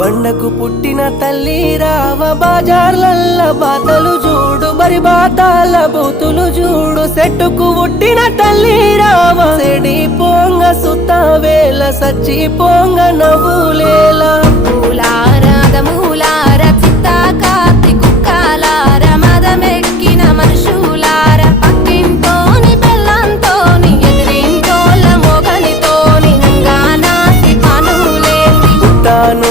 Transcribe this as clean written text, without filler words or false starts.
బండకు పుట్టిన తల్లి రావ బాజార్లల్ల బాతలు చూడు మరి బాతాల బూతులు చూడు సెట్టుకు పుట్టిన తల్లి రావ సెడి పోంగ సుత్త వేల సచ్చి పోంగ నవ్వులేల మూలార చిత్త కాతి కుక్కలార మదమెక్కిన మనుషులార పక్కింటోని బెల్లంతోని ఎదిరింటోళ్ళ మొగనితోని నంగానాసి పనులేంది తాను